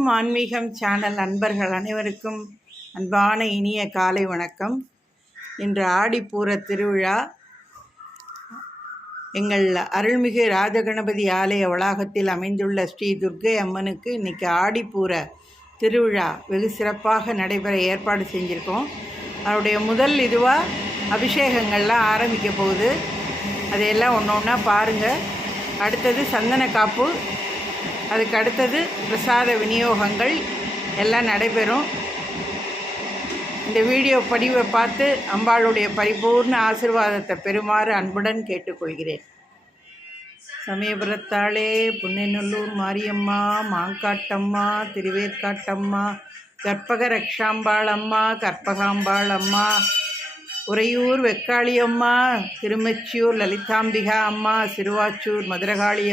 வில்வம் ஆன்மீகம் சேனல் அன்பர்கள் அனைவருக்கும் அன்பான இனிய காலை வணக்கம். இன்று ஆடிப்பூர திருவிழா. எங்கள் அருள்மிகு ராஜகணபதி ஆலய வளாகத்தில் அமைந்துள்ள ஸ்ரீ துர்க்கை அம்மனுக்கு இன்றைக்கி ஆடிப்பூர திருவிழா வெகு சிறப்பாக நடைபெற ஏற்பாடு செஞ்சுருக்கோம். அவருடைய முதல் இதுவாக அபிஷேகங்கள்லாம் ஆரம்பிக்க போகுது. அதையெல்லாம் ஒன்று ஒன்றா பாருங்கள் அடுத்தது சந்தன காப்பு அதுக்கு அடுத்தது பிரசாத விநியோகங்கள் எல்லாம் நடைபெறும். இந்த வீடியோ படிவை பார்த்து அம்பாளுடைய பரிபூர்ண ஆசிர்வாதத்தை பெறுமாறு அன்புடன் கேட்டுக்கொள்கிறேன். சமயபுரத்தாளே புன்னைநல்லூர் மாரியம்மா மாங்காட்டம்மா திருவேற்காட்டம்மா கற்பக ரக்ஷாம்பாளம்மா கற்பகாம்பாளம்மா அம்மா உறையூர் வெக்காளியம்மா திருமச்சியூர் லலிதாம்பிகா அம்மா சிறுவாச்சூர் மதுரகாளி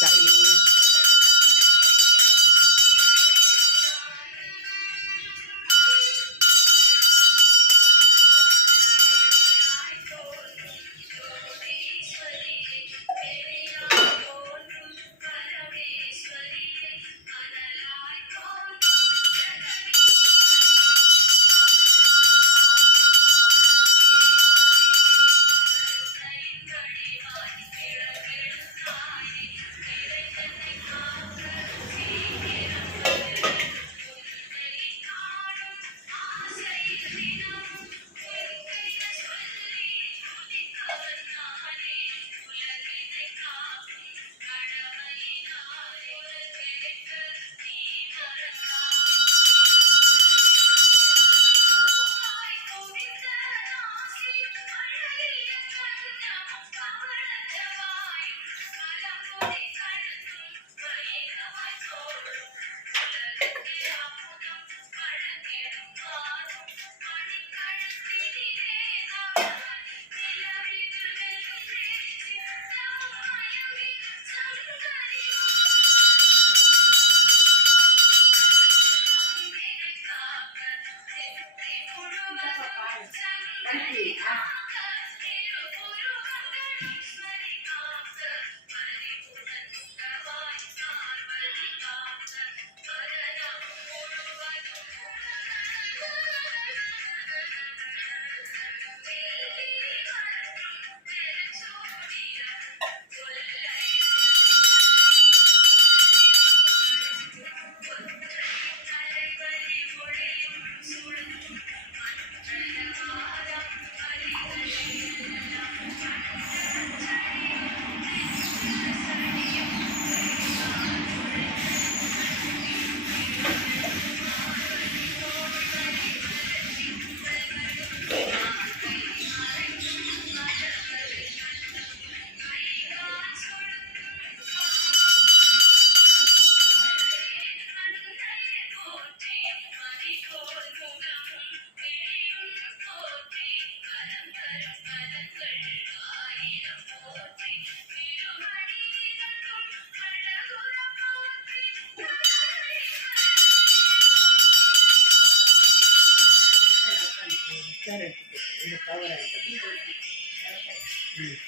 ใ鱼 Mm.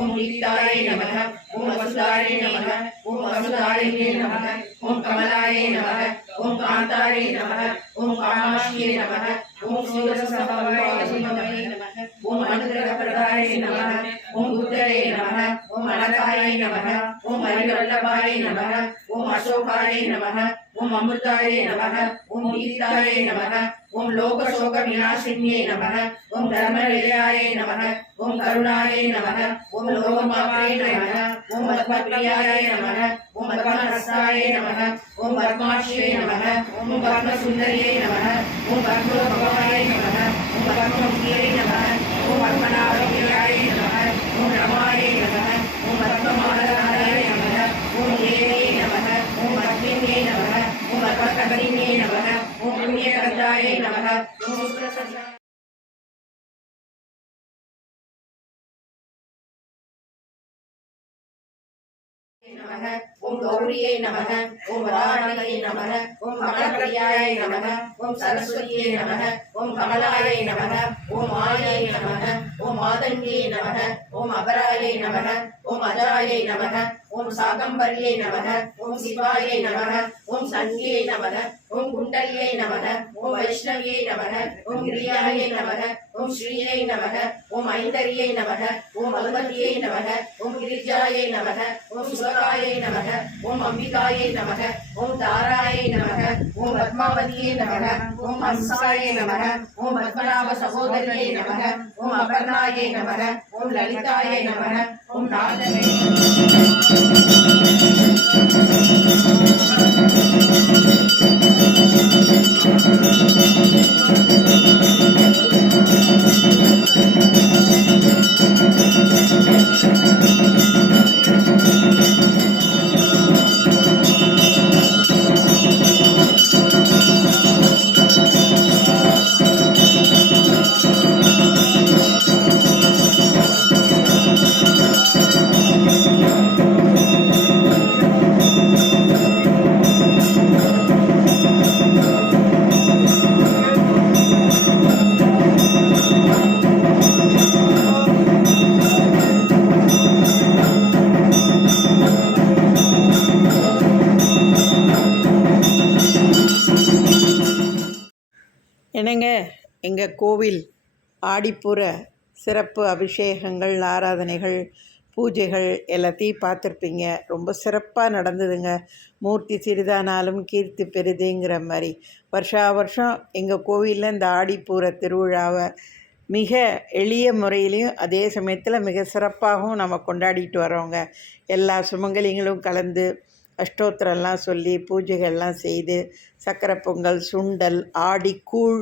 முகாம்பிகை தாயே கமலாய நமக ஓம் வசுதாய நமக ஓம் வசுதாரிணே நமக ஓம் கமலாய நமக ஓம் காந்தாய நமக ஓம் காமாட்சியே நமக ஓம் சூரசமவாய நமக ஓம் அனுகிரகப்பிரதாய நமக ஓம் புத்தரே நமக ஓம் அனகாய நமக ஓம் ஹரிவல்லபாய நமக ஓம் அசோகாய நமக ஓம் அமிர்தாய நமக ஓம் கீதாய நமக ஓம் லோக சோக விநாசினியை நமக ஓம் தர்மநிலையாய நமக ஓம் கருணாயை நமக ஓம் லோகமாவாயை நமக ஓம் பத்மபிரியாயை நமக ஓம் பத்மஹஸ்தாயை நமக ஓம் பத்மாட்சியை நமக ஓம் பத்மசுந்தரியே நமக ஓம் பத்மபவாய நமக ஓம் பத்மமுகியே நமக ஓம் பத்மநாபபிரியாய நமக ஓம் ரமாயை நமக ஓம் பத்மமாதராயை நமக ஓம் தேவே நமக ஓம் பத்மினே நமக ஓம் பத்மகபரிணே நமக ஓம் புண்ணியகந்தாய நமக ஓம் சுப்ரசன்னா நமக ஓம் கௌரியே நமக ஓம் வராணியே நமக ஓம் கமலப்பிரியாய நமக ஓம் சரஸ்வதியே நமக ஓம் கமலாய நமக ஓம் ஆயை நமக ஓம் மாதங்கியே நமக ஓம் அபராயை நமக ஓம் அஜாயை நமக ஓம் சாகம்பரியை நமக ஓம் சிவாயை நமக ஓம் சங்கியை நமக ஓம் குண்டலியை நமக ஓம் வைஷ்ணவியை நமக ஓம் கிரியாயை நமக ஓம் ஸ்ரீயை நமக ஓம் ஐந்தரியை நமக ஓம் மதுமதியை நமக ஓம் கிரிஜாயை நமக ஓம் சுலகாயை நமக ஓம் அம்பிகாயை நமக ஓம் தாராயை நமக ஓம் பத்மாவதியை நமக ஓம் ஹம்சாயை நமக ஓம் பத்மநாப சகோதரியை நமக ஓம் அபர்ணாயை நமக ஓம் லலிதாயை நமக ஓம் நாதனை என்னங்க எங்கள் கோவில் ஆடிப்புற சிறப்பு அபிஷேகங்கள் ஆராதனைகள் பூஜைகள் எல்லாத்தையும் பார்த்துருப்பீங்க. ரொம்ப சிறப்பாக நடந்ததுங்க. மூர்த்தி சிறிதானாலும் கீர்த்தி பெரிதுங்கிற மாதிரி. வருஷா வருஷம் எங்கள் கோவிலில் இந்த ஆடிப்பூர திருவிழாவை மிக எளிய முறையிலையும் அதே சமயத்தில் மிக சிறப்பாகவும் நம்ம கொண்டாடிட்டு வரோங்க எல்லா சுமங்கலிங்களும் கலந்து அஷ்டோத்திரம்லாம் சொல்லி பூஜைகள்லாம் செய்து சக்கரை பொங்கல் சுண்டல் ஆடி கூழ்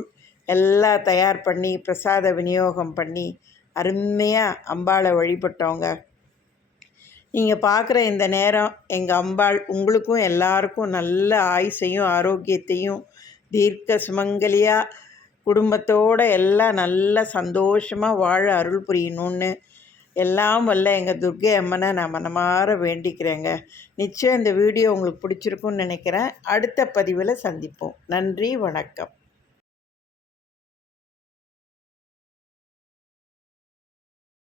எல்லாம் தயார் பண்ணி பிரசாத விநியோகம் பண்ணி அருமையாக அம்பாளை வழிபட்டோங்க நீங்கள் பார்க்குற இந்த நேரம் எங்கள் அம்பாள் உங்களுக்கும் எல்லாருக்கும் நல்ல ஆயுசையும் ஆரோக்கியத்தையும் தீர்க்க சுமங்கலியாக குடும்பத்தோடு எல்லாம் நல்ல சந்தோஷமாக வாழ அருள் புரியணும்னு எல்லாம் வல்ல எங்கள் துர்கை அம்மனை நான் மனமாற வேண்டிக்கிறேங்க. நிச்சயம் இந்த வீடியோ உங்களுக்கு பிடிச்சிருக்குன்னு நினைக்கிறேன். அடுத்த பதிவில் சந்திப்போம். நன்றி வணக்கம்.